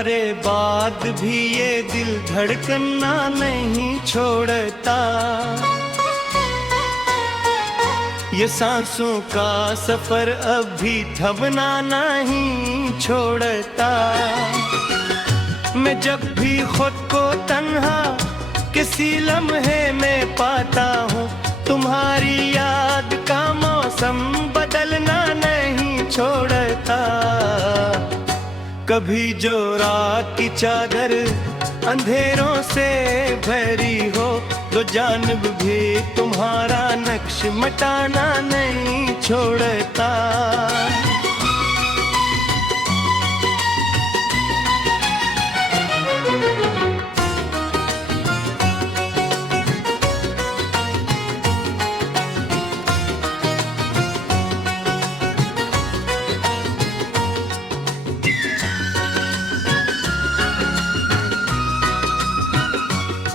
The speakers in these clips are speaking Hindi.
तुम्हारे बाद भी ये दिल धड़कना नहीं छोड़ता, ये सांसों का सफर अभी थमना नहीं छोड़ता। मैं जब भी खुद को तन्हा किसी लम्हे में पाता हूँ, तुम्हारी याद का मौसम बदलना नहीं छोड़ता। कभी जो रात की चादर अंधेरों से भरी हो, दो जानिब भी तुम्हारा नक्श मिटाना नहीं छोड़ता।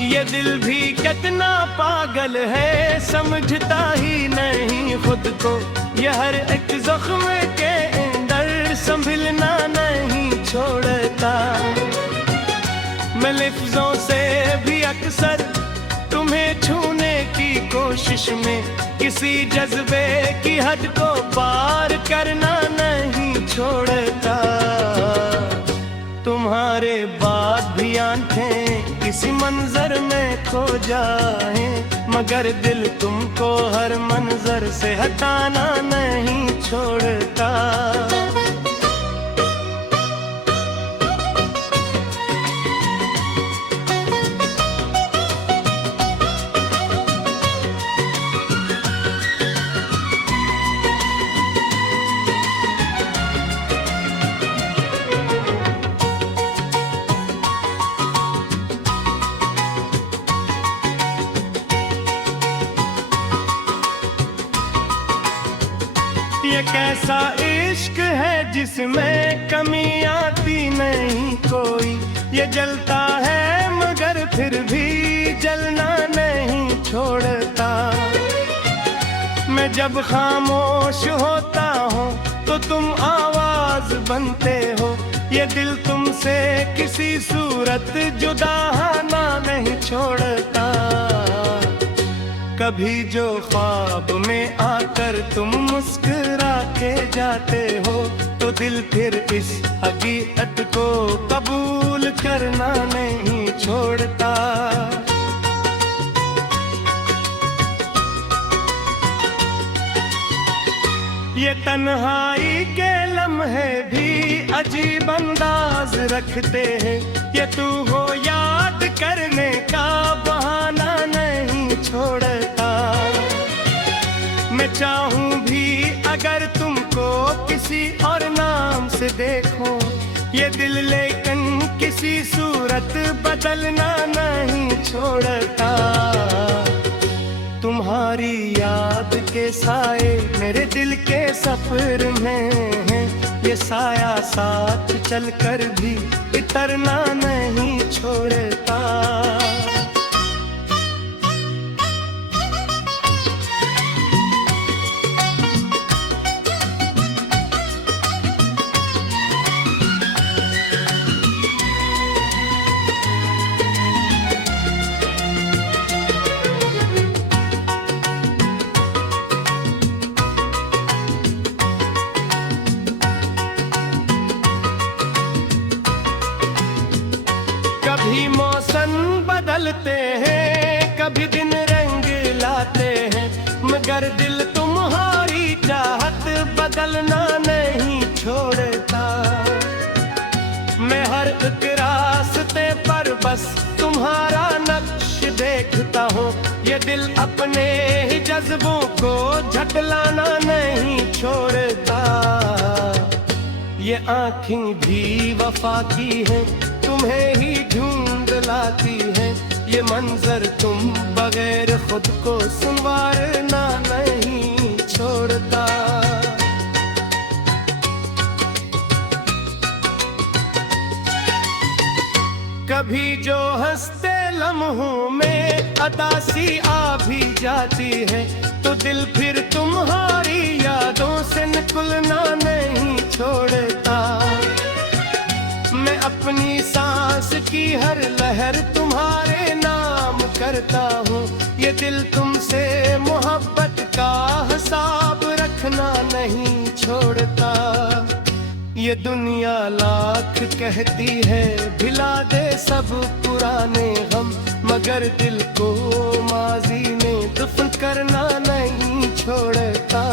ये दिल भी कितना पागल है, समझता ही नहीं खुद को। ये हर एक जख्म के अंदर संभलना नहीं छोड़ता। मैं लफ्जों से भी अक्सर तुम्हें छूने की कोशिश में किसी जज्बे की हद को पार करना नहीं छोड़ता। तुम्हारे बाद भी आंखें किसी मंजर में खो जाए, मगर दिल तुमको हर मंजर से हटाना नहीं छोड़ता। ये कैसा इश्क है जिसमें कमी आती नहीं कोई, ये जलता है मगर फिर भी जलना नहीं छोड़ता। मैं जब खामोश होता हूँ तो तुम आवाज बनते हो, ये दिल तुमसे किसी सूरत जुदा होना नहीं छोड़ता। कभी जो ख्वाब में आकर तुम मुस्कुरा के जाते हो, तो दिल फिर इस हकीकत को कबूल करना नहीं छोड़ता। ये तन्हाई के लम्हे भी अजीब अंदाज रखते हैं, ये तू हो याद करने का बहाना नहीं छोड़ता। मैं चाहूं भी अगर तुमको किसी और नाम से देखूं, ये दिल लेकिन किसी सूरत बदलना नहीं छोड़ता। तुम्हारी याद के साए मेरे दिल के सफर में हैं, ये साया साथ चलकर भी इतरना नहीं छोड़ता। कभी मौसम बदलते हैं, कभी दिन रंग लाते हैं, मगर दिल तुम्हारी चाहत बदलना नहीं छोड़ता। मैं हर एक रास्ते पर बस तुम्हारा नक्श देखता हूँ, ये दिल अपने ही जज्बों को झटलाना नहीं छोड़ता। ये आँखें भी वफा की हैं, तुम्हें ही ढूंढ लाती है, ये मंजर तुम बगैर खुद को संवारना नहीं छोड़ता। कभी जो हंसते लम्हों में अदासी आ भी जाती है, तो दिल फिर तुम्हारी यादों से निकलना नहीं छोड़ता। मैं अपनी की हर लहर तुम्हारे नाम करता हूँ। ये दिल तुमसे मोहब्बत का हिसाब रखना नहीं छोड़ता। ये दुनिया लाख कहती है भिला दे सब पुराने गम, मगर दिल को माजी में दफन करना नहीं छोड़ता।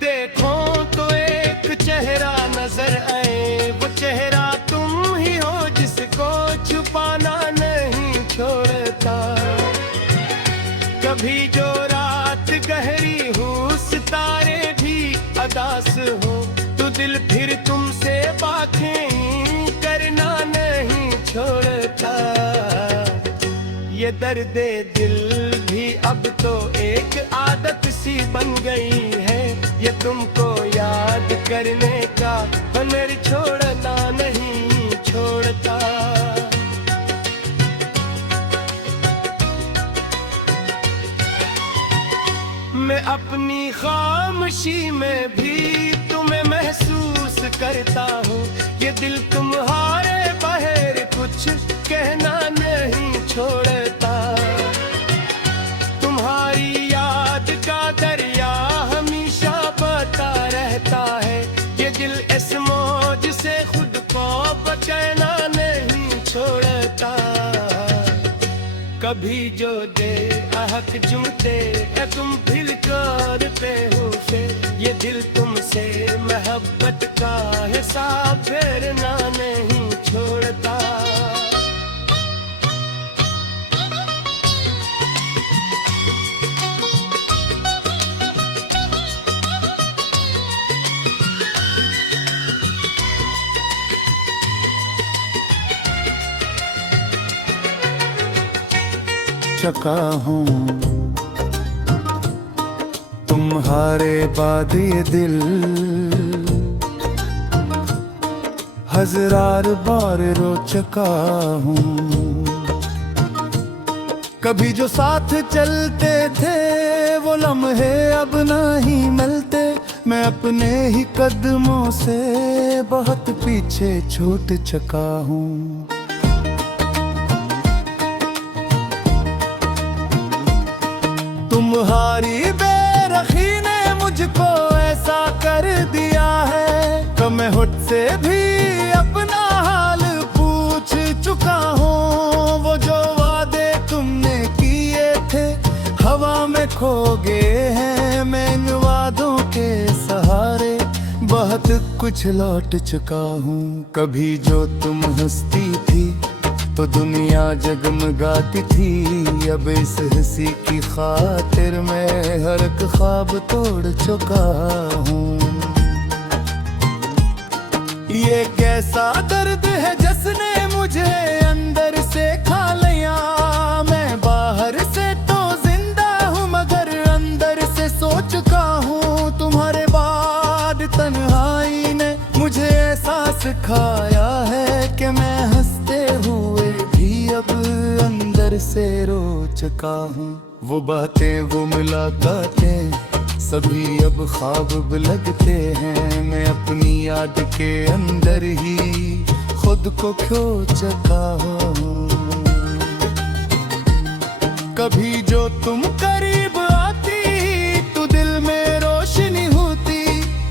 देखो तो एक चेहरा नजर आए, वो चेहरा तुम ही हो जिसको छुपाना नहीं छोड़ता। कभी जो रात गहरी हो सितारे भी अदास हो, तो दिल फिर तुमसे बातें करना नहीं छोड़ता। ये दर्द दिल भी अब तो एक आदत सी बन गई है, ये तुमको याद करने का हुनर छोड़ना नहीं छोड़ता। मैं अपनी खामोशी में भी तुम्हें महसूस करता हूँ। ये दिल तुम्हारे बाहर कुछ कहना नहीं छोड़ता। तुम्हारी याद का दरिया हमेशा बहता रहता है, ये दिल इस मौज से खुद को बचाना नहीं छोड़ता। कभी जो दे आहक चूमते है तुम फिर करते हो फिर, ये दिल तुमसे मोहब्बत का हिसाब फेरना नहीं छोड़ता। चका हूँ तुम्हारे बाद ये दिल हज़ार बार रो चुका हूँ। कभी जो साथ चलते थे वो लम्हे अब नहीं मिलते, मैं अपने ही कदमों से बहुत पीछे छूट चुका हूँ। तुम्हारी बेरखी ने मुझको ऐसा कर दिया है कि मैं खुद से भी अपना हाल पूछ चुका हूँ। वो जो वादे तुमने किए थे हवा में खो गए हैं, मैं इन वादों के सहारे बहुत कुछ लौट चुका हूँ। कभी जो तुम हंसती थी तो दुनिया जगमगाती थी, अब इस हंसी की खातिर मैं हर एक ख्वाब तोड़ चुका हूँ। ये कैसा दर्द है जिसने मुझे अंदर से खा लिया, मैं बाहर से तो जिंदा हूँ मगर अंदर से सो चुका हूँ। तुम्हारे बाद तन्हाई ने मुझे एहसास सिखाया है कि मैं हंसते हुए अब अंदर से रो चुका हूँ। वो बातें वो मुलाकातें सभी अब ख्वाब लगते हैं, मैं अपनी याद के अंदर ही खुद को खो चुका हूँ। कभी जो तुम करीब आती तो दिल में रोशनी होती,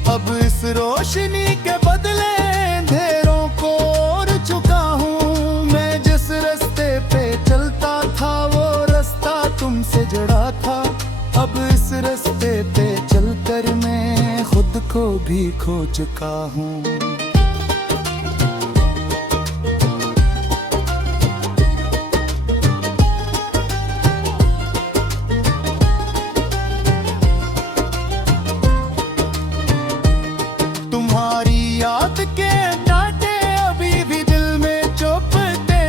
अब इस रोशनी के बदले अंधेरों को और चुका हूँ। मैं जिस रास्ते पे चलता था वो रास्ता तुमसे जुड़ा था, अब इस रास्ते पे चलकर मैं खुद को भी खो चुका हूँ। तुम्हारी याद के डांटे अभी भी दिल में चुभते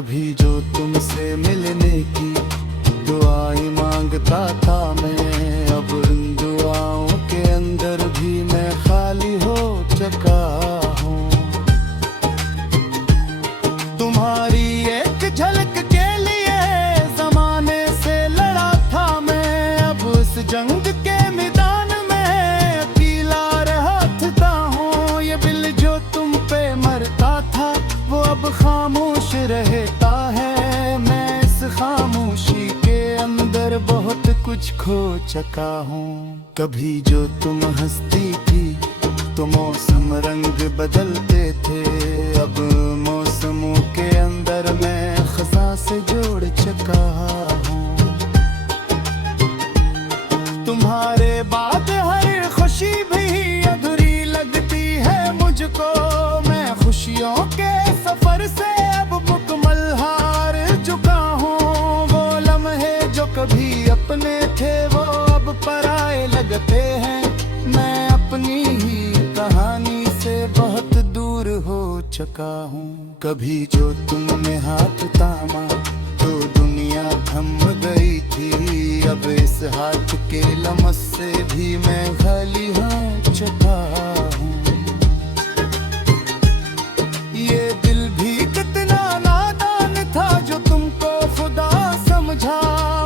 कभी जो तुमसे मिलने की दुआएं मांगता था मैं, अब इन दुआओं के अंदर भी मैं खाली हो चुका हूँ। तुम्हारी एक झलक के लिए जमाने से लड़ा था मैं, अब उस जंग के मैदान में अकेला रहता हूँ। ये दिल जो तुम पे मरता था वो अब खामोश रहता है। मैं इस खामोशी के अंदर बहुत कुछ खो चुका हूँ। कभी जो तुम हंसती थी तो मौसम रंग बदलते थे, अब मौसमों के अंदर मैं खसा से जोड़ चुका हूँ। तुम्हारे बाद हर खुशी भी अधूरी लगती है मुझको। मैं खुशियों के सफर से अब मुकम्मल हार चुका हूँ। वो लम्हे जो कभी अपने थे वो अब पराए लगते हैं। मैं अपनी ही कहानी से बहुत दूर हो चुका हूँ। कभी जो तुमने हाथ थामा तो दुनिया थम गई थी, अब इस हाथ के लमस से भी मैं खाली हो चुका हूँ। ये दिल भी कितना नादान था जो तुमको खुदा समझा।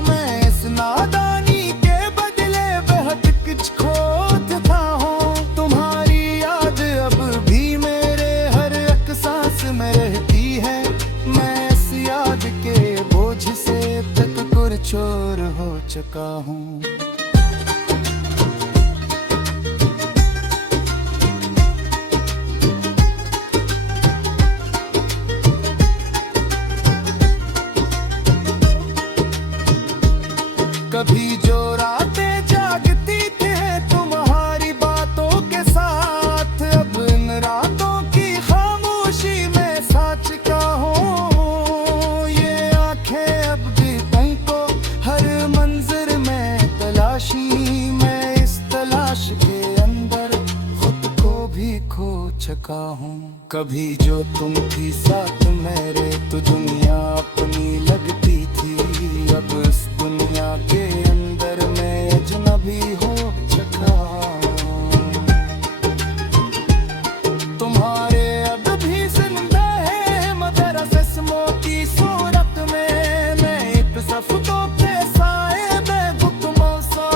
मैं इस नादानी के बदले बेहद कुछ खोता हूँ। तुम्हारी याद अब भी मेरे हर एक सांस में रहती है। मैं इस याद के बोझ से तक कुरचोर हो चुका हूँ। कभी जो रातें जागती थे तुम्हारी बातों के साथ, अब इन रातों की खामोशी में साच का हूँ। ये आंखें अब भी तुमको हर मंजर में तलाशी। मैं इस तलाश के अंदर खुद को भी खो चुका हूँ। कभी जो तुम थी साथ मेरे तो दुनिया अपनी लगती थी, अब इस दुनिया के अंदर मैं अजनबी हो चुका हूँ। तुम्हारे अब भी जिंदा है मगर जिस्मों की सूरत में। मैं एक सफ़ों पे साए बेगुतमा सो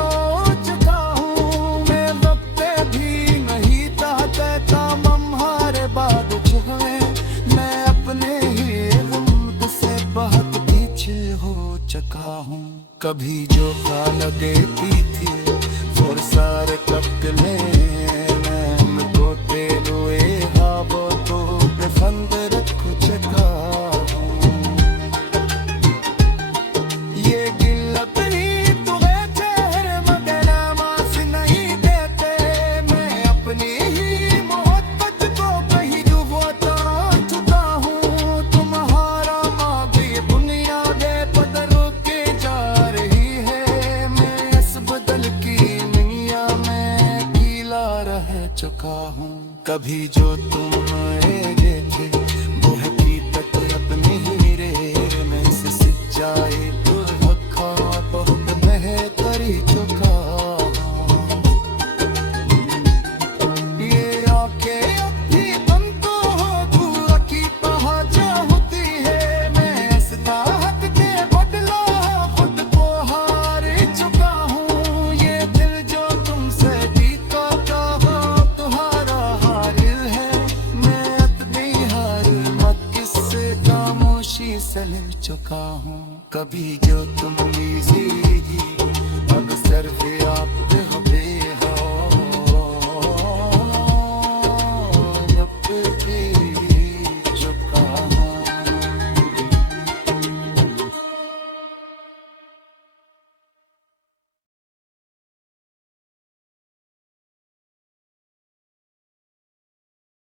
चुका हूँ। मैं वक्त भी नहीं चाहता तमाम हारे बाद छुए। मैं अपने ही गम से बहुत पीछे हो चुका हूँ। कभी जो खाल देती थी और सारे तकले मैं उनको तेलोए ख्वाबों तो बेफंद रख चुका हूँ। ये गिल्लत ही तुम्हें चेहरे मगर आवाज़ नहीं देते। मैं अपनी ही मोहब्बत को कहीं डुबोता चुका हूँ। तुम्हारा मादी बुनियादें बदल के जा रही है। मैं इस बदल की नैया में गीला रह चुका हूँ। कभी जो तुम आए थे वो हकीकत अपनी ही रहे। मैं इस सच्चाई तो हक़ा बहुत बेहतर ही चुका हूँ। ये आंखें अब भी तुमको दूर की पहुँचा होती है। मैं इस ताकत के बदला खुद को हार चुका हूँ। ये दिल जो तुमसे जीता था तुम्हारा हारिल है। मैं अपनी हर मत से खामोशी से लिल चुका हूँ। कभी जो तुम बिजी अब सिर्फ आप